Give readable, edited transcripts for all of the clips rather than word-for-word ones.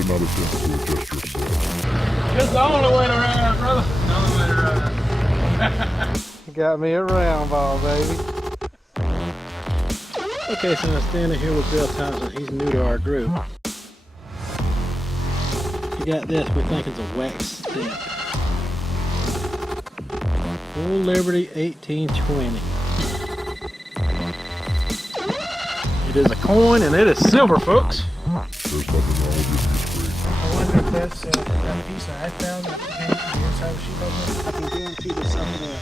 Do not attempt to adjust yourself. It's the only way to ride, brother. The only way to ride. You got me a round ball, baby. Okay, so I'm standing here with Bill Thompson. He's new to our group. You got this, we think it's a wax stamp. Full Liberty 1820. It is a coin and it is silver, folks. There's nothing wrong with your screen. I wonder if that's that piece that I found that came from the inside of the sheet opener. I can guarantee there's something there.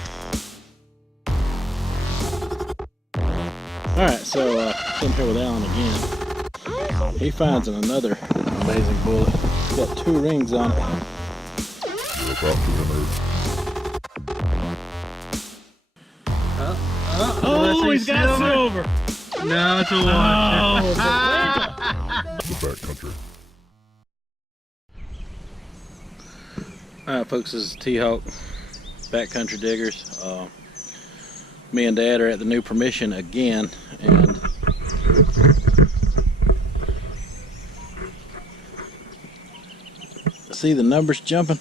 Alright, so I'm here with Alan again. He finds another amazing bullet. It's got 2 rings on it. You're about to enter. Oh, he's got silver! No, it's a wash. The backcountry. Alright folks, this is T-Hawk, Backcountry Diggers. Me and Dad are at the new permission again, and see the numbers jumping?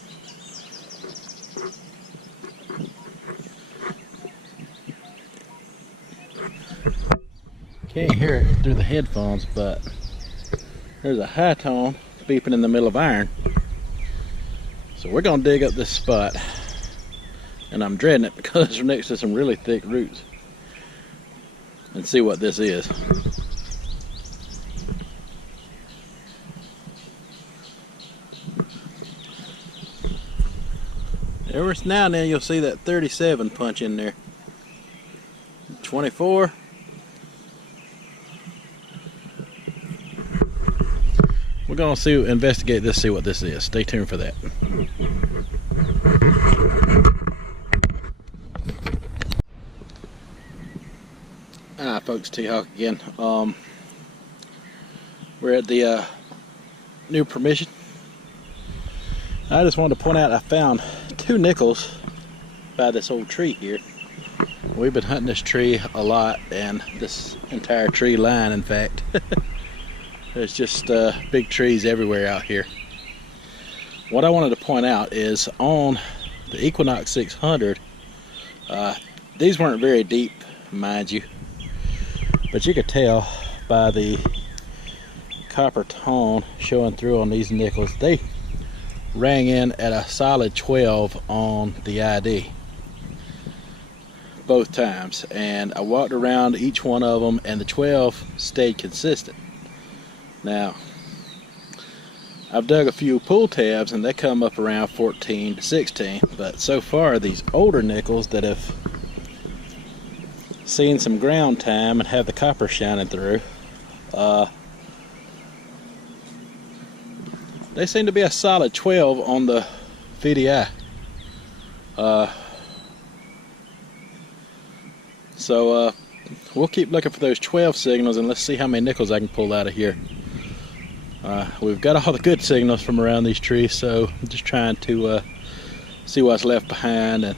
Can't hear it through the headphones, but there's a high tone beeping in the middle of iron. So we're gonna dig up this spot, and I'm dreading it because we're next to some really thick roots, and see what this is. Every now and then you'll see that 37 punch in there. 24. We're gonna investigate this, see what this is. Stay tuned for that. Alright folks, T-Hawk again. We're at the new permission. I just wanted to point out I found 2 nickels by this old tree here. We've been hunting this tree a lot, and this entire tree line, in fact. There's just big trees everywhere out here. What I wanted to point out is on the Equinox 600, these weren't very deep, mind you, but you could tell by the copper tone showing through on these nickels, they rang in at a solid 12 on the ID both times, and I walked around each one of them and the 12 stayed consistent. Now I've dug a few pull tabs and they come up around 14 to 16, but so far these older nickels that have seen some ground time and have the copper shining through, they seem to be a solid 12 on the VDI. So we'll keep looking for those 12 signals, and let's see how many nickels I can pull out of here. We've got all the good signals from around these trees, so I'm just trying to see what's left behind and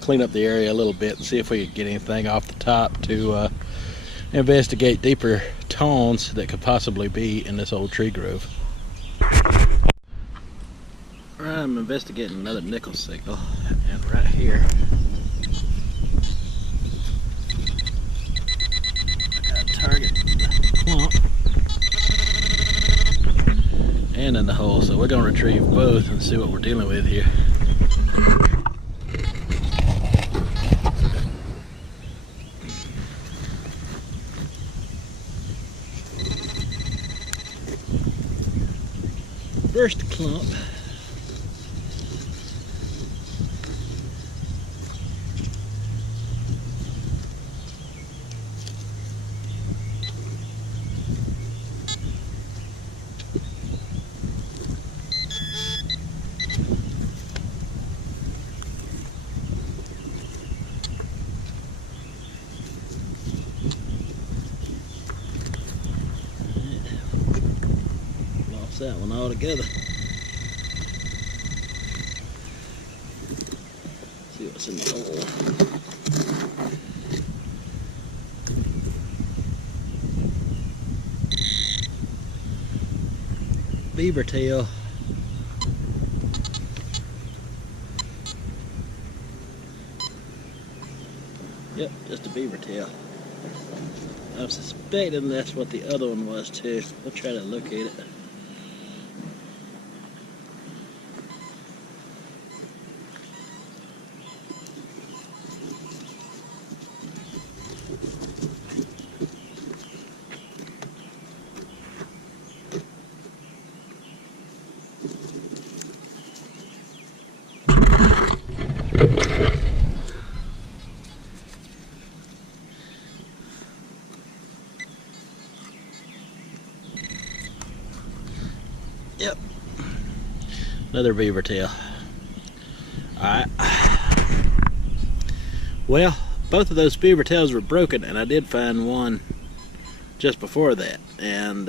clean up the area a little bit and see if we can get anything off the top to investigate deeper tones that could possibly be in this old tree grove. Alright, I'm investigating another nickel signal, and right here I got a target in the clump and in the hole, so we're going to retrieve both and see what we're dealing with here. First clump. Lost that one altogether. See what's in the hole. beaver tail. Yep, just a beaver tail. I'm suspecting that's what the other one was too. We'll try to locate it. Yep, another beaver tail. Alright, well, both of those beaver tails were broken, and I did find one just before that, and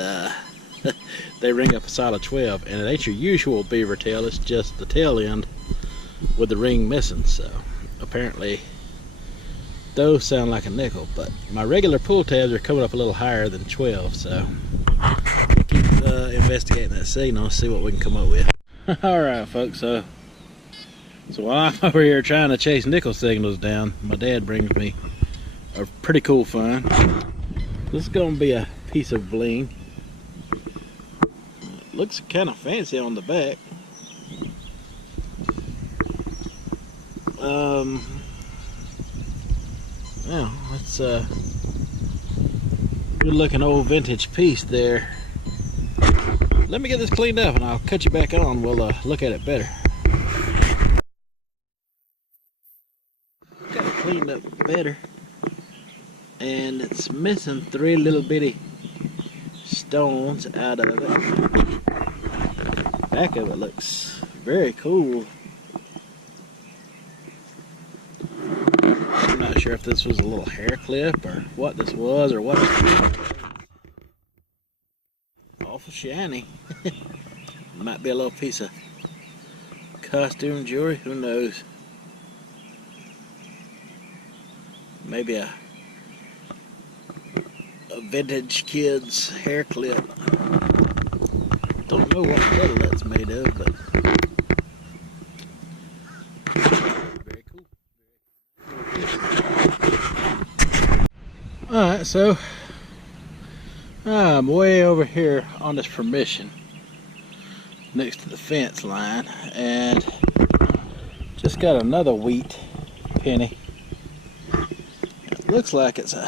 they ring up a solid 12, and it ain't your usual beaver tail, it's just the tail end with the ring missing. So apparently those sound like a nickel, but my regular pull tabs are coming up a little higher than 12, so we'll keep investigating that signal and see what we can come up with. Alright folks, so while I'm over here trying to chase nickel signals down, my dad brings me a pretty cool find. This is going to be a piece of bling. It looks kind of fancy on the back. Yeah, it's a good looking old vintage piece there. Let me get this cleaned up and I'll cut you back on. We'll look at it better. Got it cleaned up better, and it's missing 3 little bitty stones out of it. Back of it looks very cool. I'm not sure if this was a little hair clip or what this was or what. Awful shiny. Might be a little piece of costume jewelry, who knows. Maybe a vintage kid's hair clip. Don't know what metal that's made of, but very cool. Alright, so I'm way over here on this permission next to the fence line, and just got another wheat penny. It looks like it's a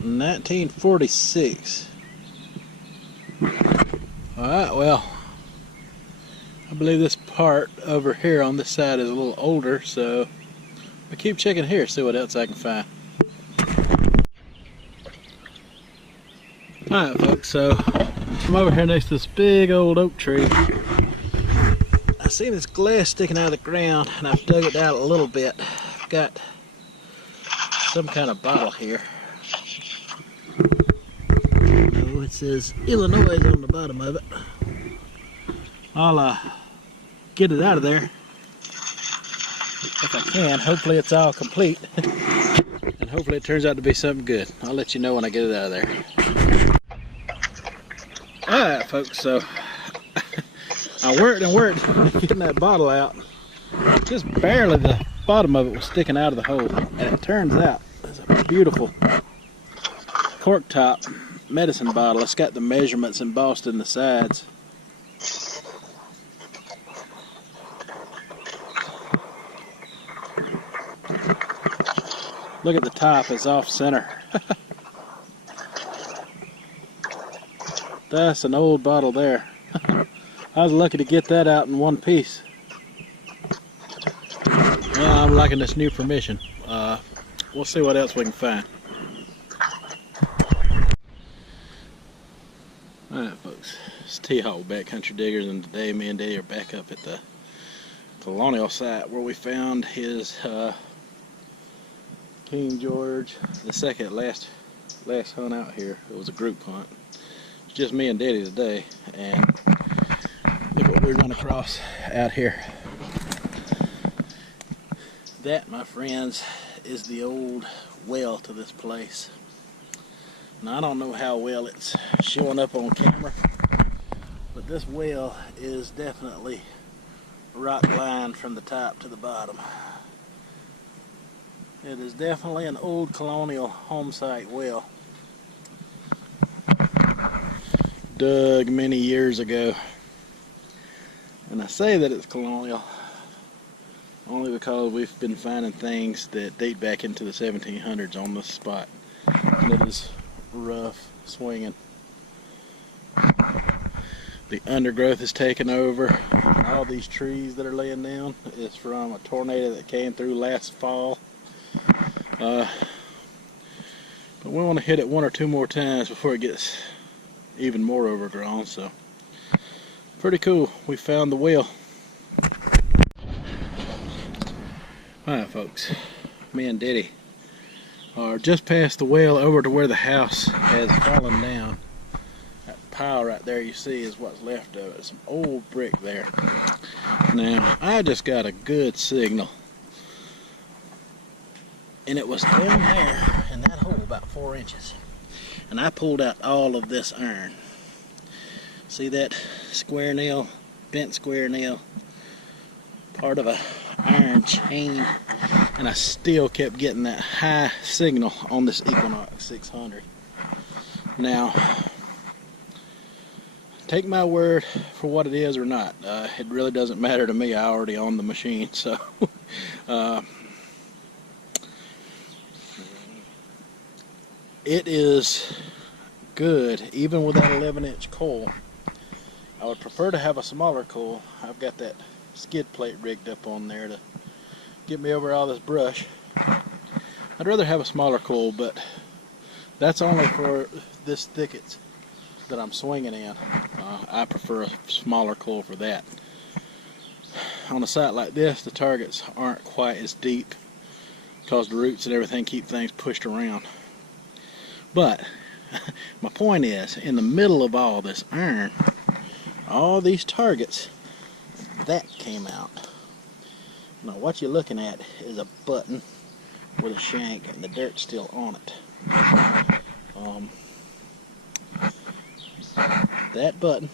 1946. Alright, well, I believe this part over here on this side is a little older, so I keep checking here, see what else I can find. Alright folks, so I'm over here next to this big old oak tree. I see this glass sticking out of the ground, and I've dug it out a little bit. I've got some kind of bottle here. Oh, it says Illinois on the bottom of it. I'll get it out of there if I can. Hopefully it's all complete. And hopefully it turns out to be something good. I'll let you know when I get it out of there. Alright folks, so I worked and worked getting that bottle out. Just barely the bottom of it was sticking out of the hole. And it turns out it's a beautiful cork top medicine bottle. It's got the measurements embossed in the sides. Look at the top, it's off center. That's an old bottle there. I was lucky to get that out in one piece. Well, I'm liking this new permission. We'll see what else we can find. Alright folks, it's T-Hawk Backcountry Diggers, and today me and Daddy are back up at the colonial site where we found his King George II last hunt out here. It was a group hunt. It's just me and Daddy today, and look what we run across out here. That, my friends, is the old well to this place. Now I don't know how well it's showing up on camera, This well is definitely rock lined from the top to the bottom. It is definitely an old colonial home site well, dug many years ago. And I say that it's colonial only because we've been finding things that date back into the 1700s on this spot. And it is rough swinging. The undergrowth is taken over. All these trees that are laying down is from a tornado that came through last fall. But we want to hit it one or two more times before it gets even more overgrown. So pretty cool. We found the well. Alright folks, me and Diddy are just past the well over to where the house has fallen down. That pile right there you see is what's left of it. Some old brick there. Now I just got a good signal, and it was down there in that hole about 4 inches, and I pulled out all of this iron. See that square nail, bent square nail, part of a iron chain, and I still kept getting that high signal on this Equinox 600. Now, take my word for what it is or not. It really doesn't matter to me. I already own the machine, so it is good even with that 11-inch coil. I would prefer to have a smaller coil. I've got that skid plate rigged up on there to get me over all this brush. I'd rather have a smaller coil, but that's only for this thicket that I'm swinging in. I prefer a smaller coil for that. On a site like this, the targets aren't quite as deep because the roots and everything keep things pushed around. But my point is, in the middle of all this iron, all these targets, that came out. Now what you're looking at is a button with a shank, and the dirt's still on it. That button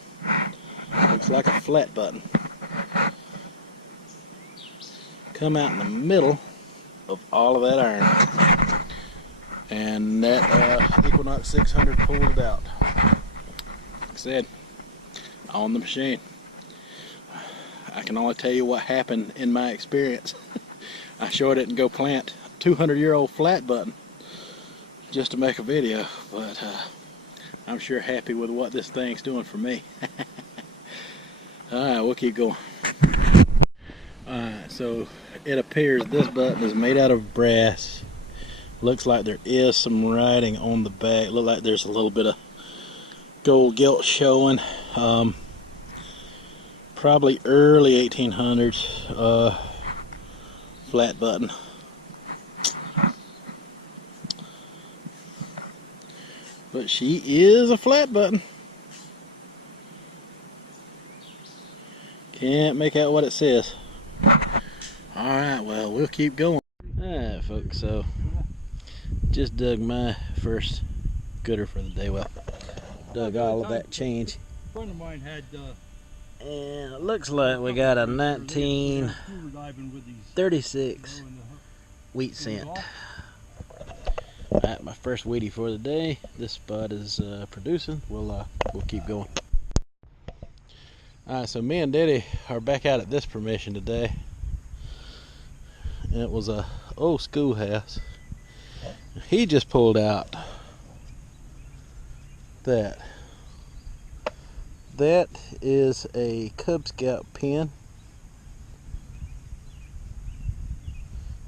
looks like a flat button. Come out in the middle of all of that iron, and that Equinox 600 pulled it out. Like I said, on the machine. I can only tell you what happened in my experience. I sure didn't go plant a 200-year-old flat button just to make a video, but I'm sure happy with what this thing's doing for me. Alright, we'll keep going. Alright, so it appears this button is made out of brass. Looks like there is some writing on the back. Look like there's a little bit of gold gilt showing. Probably early 1800s flat button. But she is a flat button. Can't make out what it says. Alright, well, we'll keep going. Alright folks, so just dug my first gooder for the day. Well, dug all of that change. A friend of mine had And it looks like we got a 1936 wheat cent. Alright, my first wheatie for the day. This spot is producing. We'll keep going. Alright, so me and Daddy are back out at this permission today. And it was a old schoolhouse. He just pulled out that. That is a Cub Scout pin.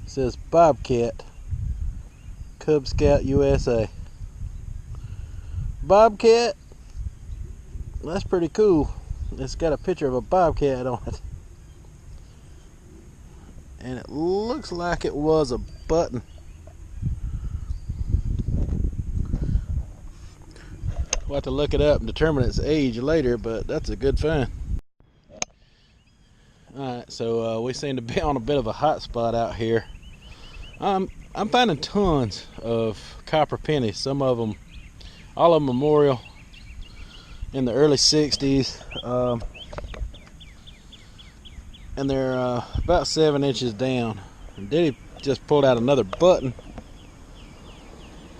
It says Bobcat, Cub Scout USA. Bobcat, that's pretty cool. It's got a picture of a bobcat on it. And it looks like it was a button. We'll have to look it up and determine its age later, but that's a good find. Alright, so we seem to be on a bit of a hot spot out here. I'm finding tons of copper pennies. Some of them, all of them memorial. in the early 60s. And they're about 7 inches down. And Diddy just pulled out another button.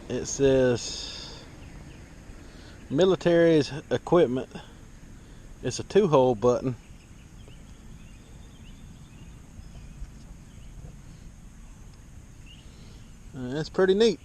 It says military's equipment. It's a 2-hole button. That's pretty neat.